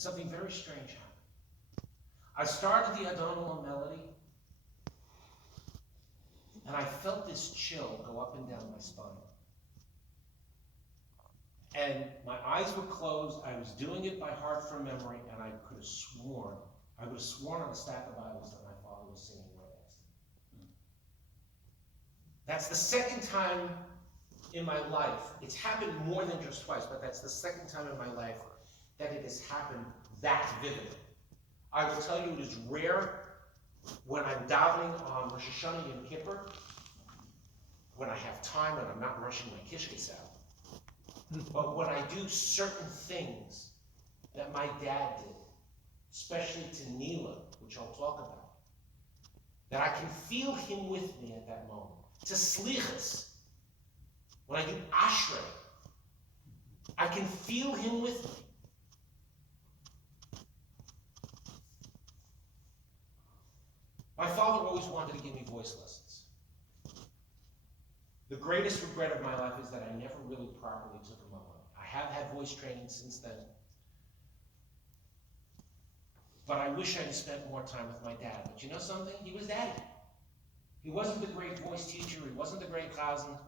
and something very strange happened. I started the Adonai melody, and I felt this chill go up and down my spine. And my eyes were closed. I was doing it by heart from memory, and I would have sworn on a stack of Bibles that my father was singing right next to me. That's the second time in my life. It's happened more than just twice, but that's the second time in my life that it has happened that vividly. I will tell you, it is rare when I'm davening on Rosh Hashanah Yom Kippur, when I have time and I'm not rushing my kishkes out. But when I do certain things that my dad did, especially to Neela, which I'll talk about, that I can feel him with me at that moment. To Slichas, when I do Ashrei, I can feel him with me. My father always wanted to give me voice lessons. The greatest regret of my life is that I never really properly took him up on it. I have had voice training since then. But I wish I had spent more time with my dad. But you know something? He was daddy. He wasn't the great voice teacher. He wasn't the great chazan.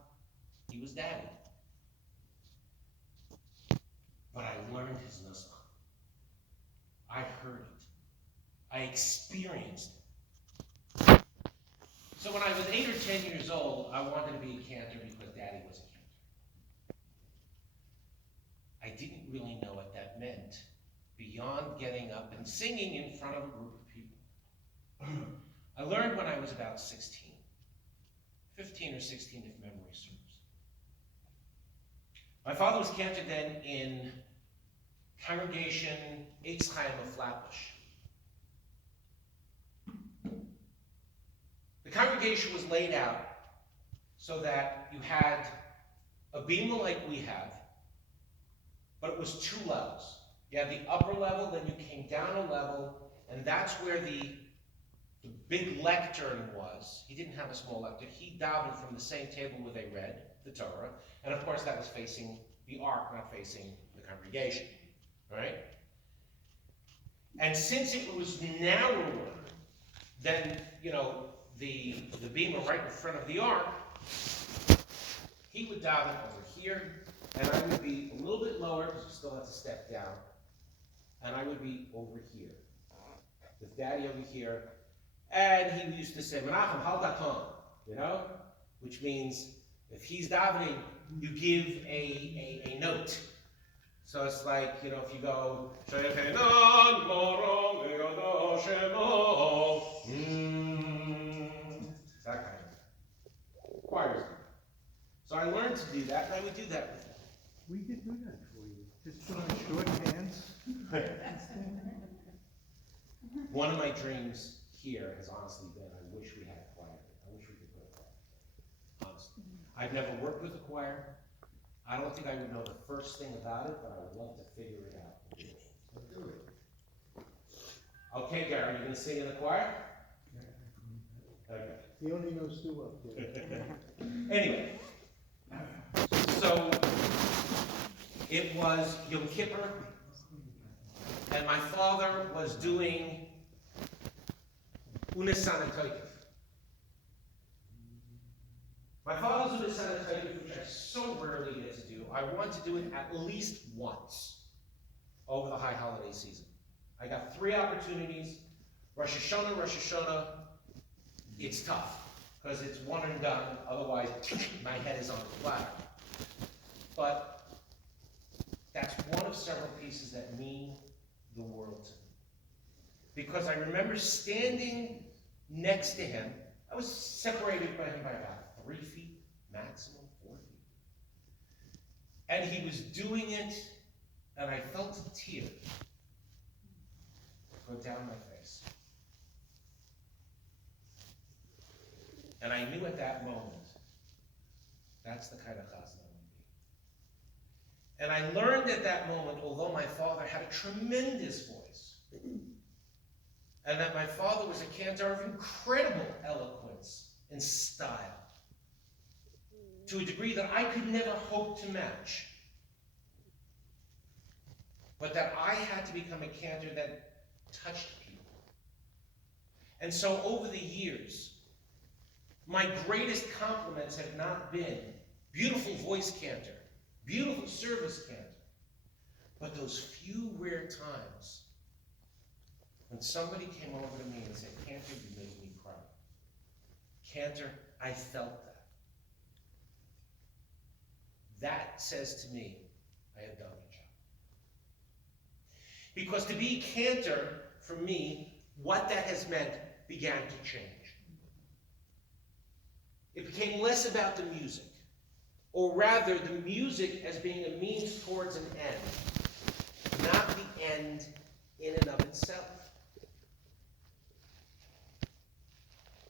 He was daddy. But I learned his nusach. I heard it. I experienced it. So when I was 8 or 10 years old, I wanted to be a cantor because Daddy was a cantor. I didn't really know what that meant beyond getting up and singing in front of a group of people. I learned when I was about 16, 15 or 16 if memory serves. My father was cantor then in congregation Eitz Chaim of Flatbush. The congregation was laid out so that you had a bima like we have, but it was 2 levels. You had the upper level, then you came down a level, and that's where the big lectern was. He didn't have a small lectern. He davened from the same table where they read the Torah, and of course that was facing the ark, not facing the congregation, right? And since it was narrower than, the bima right in front of the ark, he would daven over here, and I would be a little bit lower because we still have to step down, and I would be over here, with Daddy over here, and he used to say, Menachem, hal daton, which means if he's davening, you give a note. So it's like, if you go, that kind of choirs. So I learned to do that, and I would do that with him. We could do that for you. Just put on short pants. One of my dreams here has honestly been, I wish we had a choir. I wish we could put a choir. Honestly. I've never worked with a choir. I don't think I would know the first thing about it, but I would love to figure it out. Let's do it. Okay, Gary, you gonna sing in the choir? Okay. He only knows 2 up there. Anyway, so it was Yom Kippur, and my father was doing Unisana Toikif. My father's Unisana Toikif, which I so rarely get to do, I want to do it at least once over the high holiday season. I got 3 opportunities. Rosh Hashanah, it's tough, because it's one and done, otherwise my head is on the platter. But that's one of several pieces that mean the world to me. Because I remember standing next to him. I was separated by him by about 3 feet, maximum 4 feet. And he was doing it, and I felt a tear go down my face. And I knew at that moment, that's the kind of chazan I would be. And I learned at that moment, although my father had a tremendous voice, and that my father was a cantor of incredible eloquence and style, to a degree that I could never hope to match. but that I had to become a cantor that touched people. And so over the years, my greatest compliments have not been beautiful voice cantor, beautiful service cantor, but those few rare times when somebody came over to me and said, Cantor, you made me cry. Cantor, I felt that. That says to me, I have done my job. Because to be cantor, for me, what that has meant began to change. It became less about the music, or rather the music as being a means towards an end, not the end in and of itself.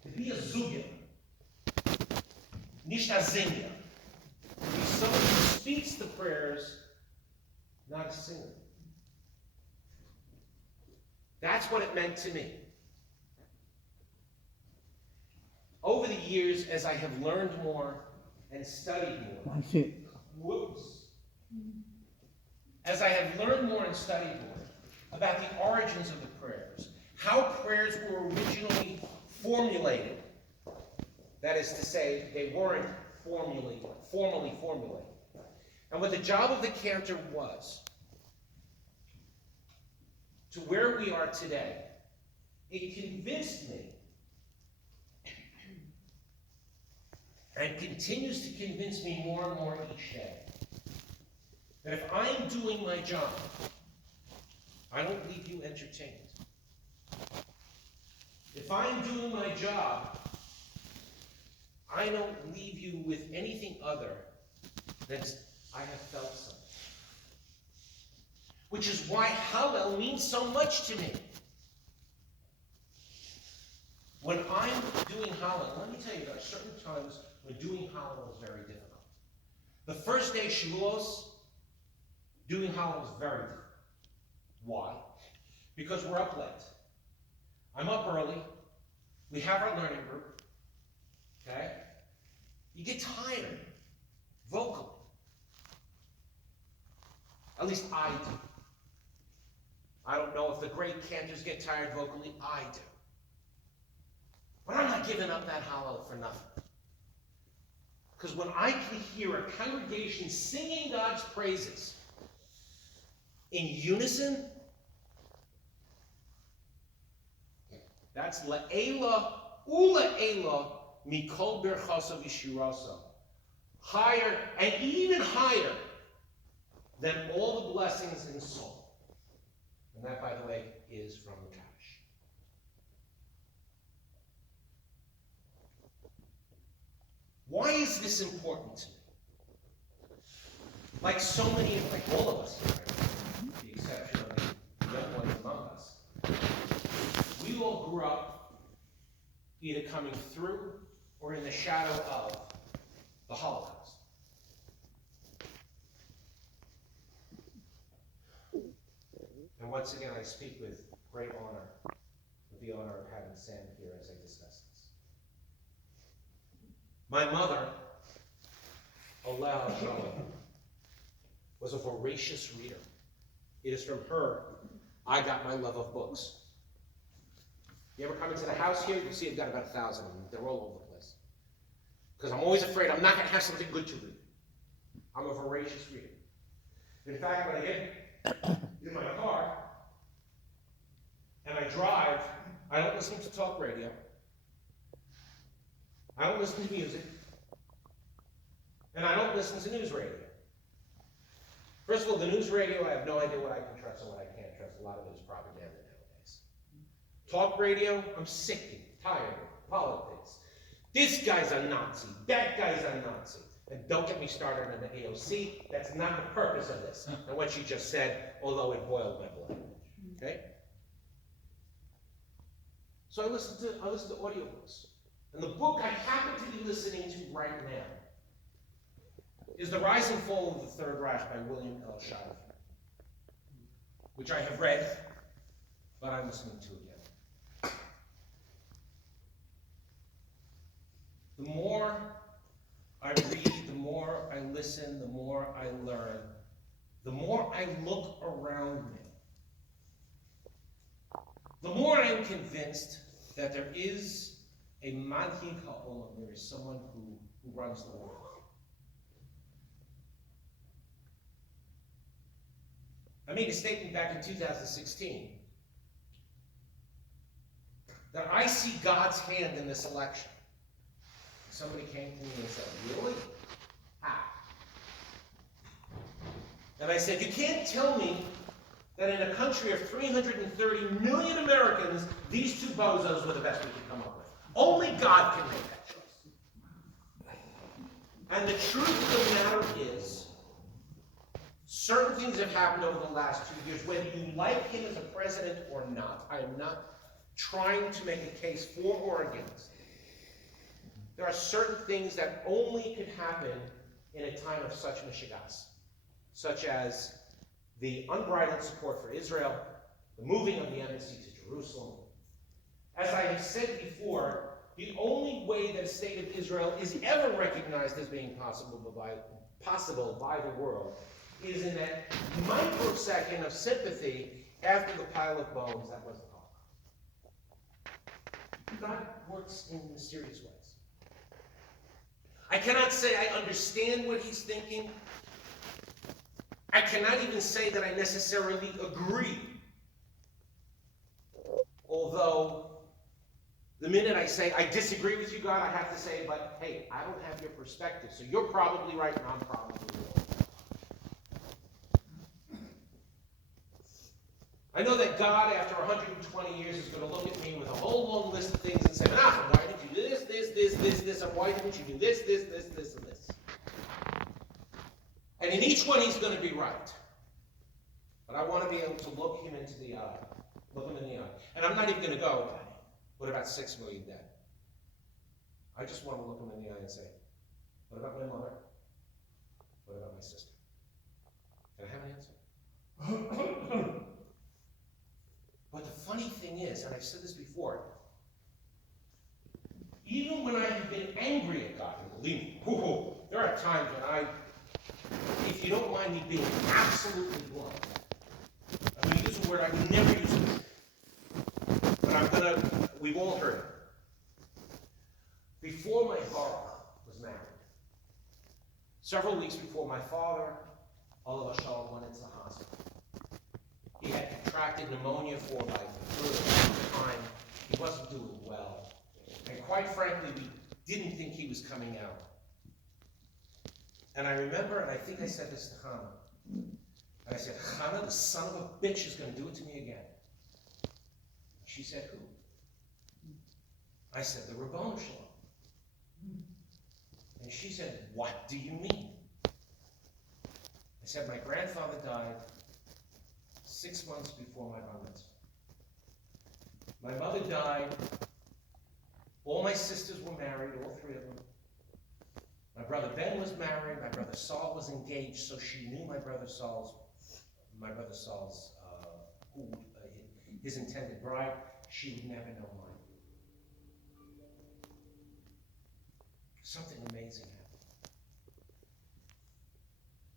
To be a zugya, nicht a zinger, to be someone who speaks the prayers, not a singer. That's what it meant to me. Over the years, as I have learned more and studied more, as I have learned more and studied more about the origins of the prayers, how prayers were originally formulated, that is to say, they weren't formally formulated, and what the job of the cantor was, to where we are today, it convinced me, and continues to convince me more and more each day, that if I'm doing my job, I don't leave you entertained. If I'm doing my job, I don't leave you with anything other than I have felt something. Which is why Hallel means so much to me. When I'm doing Hallel, let me tell you, there are certain times when doing Hallel is very difficult. The first day Shavuos, doing Hallel is very difficult. Why? Because we're up late. I'm up early. We have our learning group. Okay? You get tired vocally. At least I do. I don't know if the great cantors get tired vocally. I do. But I'm not giving up that Hallel for nothing. Because when I can hear a congregation singing God's praises in unison, that's la'ela ula'ela mikol berchasav yishirasa. Higher and even higher than all the blessings in song. And that, by the way, is from the Kaddish. Why is this important to me? Like so many, like all of us, with the exception of the young ones among us, we all grew up either coming through or in the shadow of the Holocaust. And once again, I speak with great honor, with the honor of having Sam here as I discuss this. My mother, Ola Shalom, was a voracious reader. It is from her I got my love of books. You ever come into the house here, you see I've got about 1,000 of them. They're all over the place. Because I'm always afraid I'm not going to have something good to read. I'm a voracious reader. In fact, when I get in my car and I drive, I don't listen to talk radio. I don't listen to music. And I don't listen to news radio. First of all, the news radio, I have no idea what I can trust and what I can't trust. A lot of it is propaganda nowadays. Talk radio, I'm sick of it, tired of it. Politics. This guy's a Nazi. That guy's a Nazi. And don't get me started on the AOC. That's not the purpose of this. And what she just said, although it boiled my blood. Okay? So I listen to audiobooks. And the book I happen to be listening to right now is The Rise and Fall of the Third Reich by William L. Shockley, which I have read, but I'm listening to again. The more I read, the more I listen, the more I learn, the more I look around me, the more I am convinced that there is a manhig ha'olam, there is someone who runs the world. I made a statement back in 2016 that I see God's hand in this election. Somebody came to me and said, really? How? And I said, you can't tell me that in a country of 330 million Americans, these two bozos were the best we could come up with. Only God can make that choice. And the truth of the matter is, certain things have happened over the last 2 years, whether you like him as a president or not. I am not trying to make a case for or against. There are certain things that only could happen in a time of such mishigas, such as the unbridled support for Israel, the moving of the embassy to Jerusalem. As I have said before, the only way that a state of Israel is ever recognized as being possible by the world is in that microsecond of sympathy after the pile of bones that was the Holocaust. God works in mysterious ways. I cannot say I understand what he's thinking. I cannot even say that I necessarily agree. Although, the minute I say, I disagree with you, God, I have to say, but hey, I don't have your perspective, so you're probably right and I'm probably wrong. I know that God, after 120 years, is going to look at me with a whole long list of things and say, why didn't you do this, and why didn't you do this, and this. And in each one, he's going to be right. But I want to be able to look him into the eye. Look him in the eye. And I'm not even going to go, what about 6 million dead? I just want to look him in the eye and say, what about my mother? What about my sister? Can I have an answer? But the funny thing is, and I've said this before, even when I have been angry at God, and believe me, there are times when if you don't mind me being absolutely blunt, I'm going to use a word I would never use but we've all heard it. Before my father was married, several weeks before my father, Olav Shalom, went into the hospital. He had contracted pneumonia for like a third of the time. He wasn't doing well. And quite frankly, we didn't think he was coming out. And I remember, and I think I said this to Hannah, and I said, Hannah, the son of a bitch is going to do it to me again. She said, who? I said, the Rabbanu Shalom. And she said, what do you mean? I said, my grandfather died 6 months before my bar mitzvah. My mother died. All my sisters were married, all 3 of them. My brother Ben was married. My brother Saul was engaged, so she knew my brother Saul's his intended bride. She would never know mine. Something amazing happened.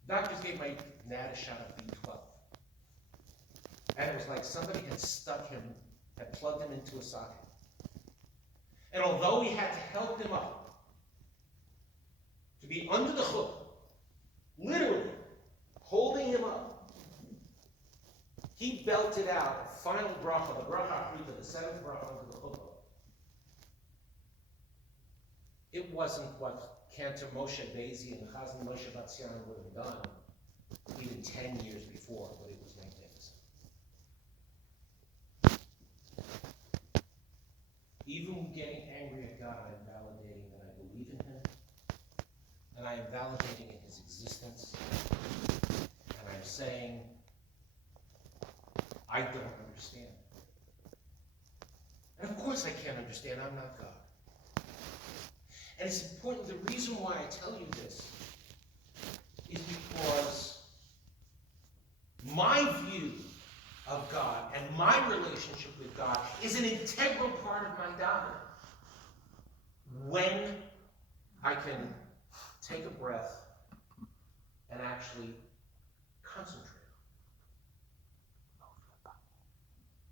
Doctors gave my dad a shot of B12. And it was like somebody had plugged him into a socket. And although we had to help him up, to be under the hook, literally holding him up, he belted out a final bracha, the bracha Afrita, the 7th bracha under the hook. It wasn't what Cantor Bazian and Chazan Moshe Bazian would have done even 10 years before, but it was magnificent. Even getting angry at God, I am validating that I believe in him, and I am validating in his existence, and I'm saying, I don't understand. And of course I can't understand, I'm not God. And it's important, the reason why I tell you this is because my view of God and my relationship with God is an integral part of my doctrine. When I can take a breath and actually concentrate on.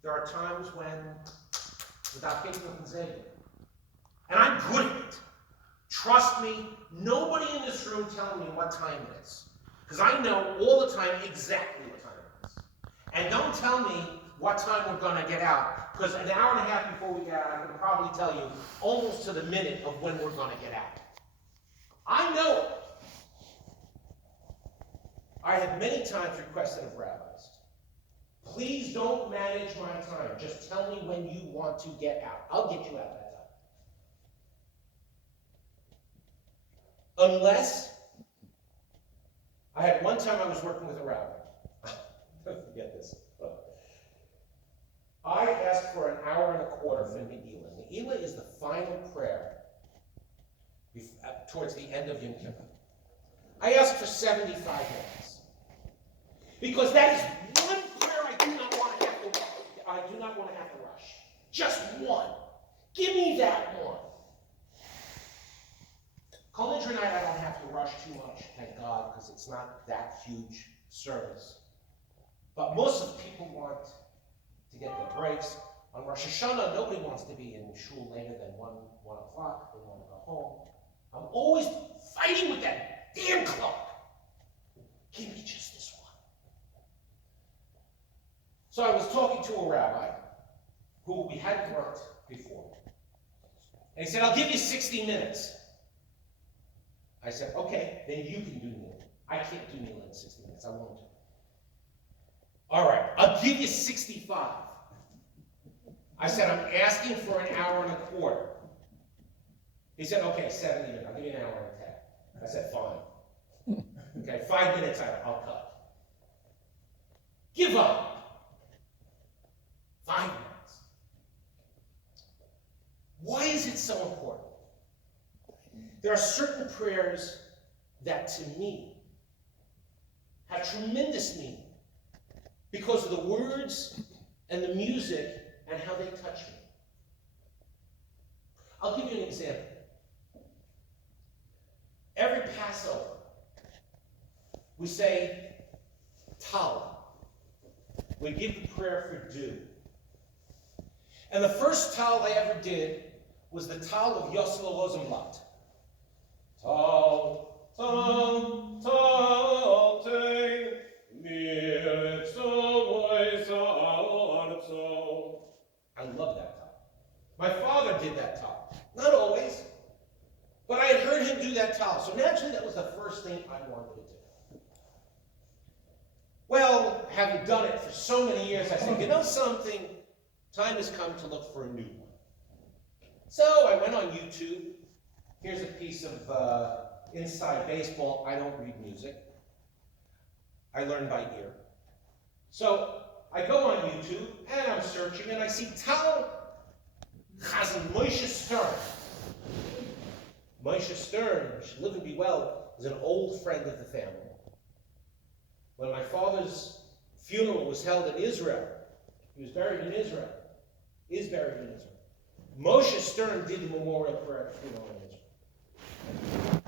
There are times when, without getting up and saying it, and I'm good at it. Trust me, nobody in this room telling me what time it is. Because I know all the time exactly what time it is. And don't tell me what time we're going to get out. Because an hour and a half before we get out, I can probably tell you almost to the minute of when we're going to get out. I know it. I have many times requested of rabbis, please don't manage my time. Just tell me when you want to get out. I'll get you out that time. Unless, I had one time I was working with a rabbi. Don't forget this. I asked for an hour and a quarter for Ne'ilah. Ne'ilah is the final prayer towards the end of Yom Kippur. I asked for 75 minutes. Because that is one prayer I do not want to have to rush. Just one. Give me that one. Kol Nidre night I don't have to rush too much, thank God, because it's not that huge service. But most of the people want to get their breaks. On Rosh Hashanah, nobody wants to be in shul later than 1 o'clock. They want to go home. I'm always fighting with that damn clock. Give me just this one. So I was talking to a rabbi who we hadn't worked before. And he said, I'll give you 60 minutes. I said, okay, then you can do Neil. I can't do Neil in 60 minutes. I won't. All right, I'll give you 65. I said, I'm asking for an hour and a quarter. He said, okay, 70 minutes. I'll give you an hour and 10. I said, fine. Okay, 5 minutes I'll cut. Give up. 5 minutes. Why is it so important? There are certain prayers that to me have tremendous meaning because of the words and the music and how they touch me. I'll give you an example. Every Passover, we say Tal. We give the prayer for dew. And the first Tal I ever did was the Tal of Yosef Rosenblatt. Tal, tal, tal, te, mir I love that Tal. My father did that Tal. Not always, but I had heard him do that Tal. So naturally, that was the first thing I wanted to do. Well, having done it for so many years, I said, you know something? Time has come to look for a new one. So I went on YouTube. Here's a piece of inside baseball. I don't read music. I learn by ear. So I go on YouTube, and I'm searching, and I see Tal Chazan Moshe Stern. Moshe Stern, should live and be well, is an old friend of the family. When my father's funeral was held in Israel, he was buried in Israel, is buried in Israel. Moshe Stern did the memorial prayer at the funeral in Israel.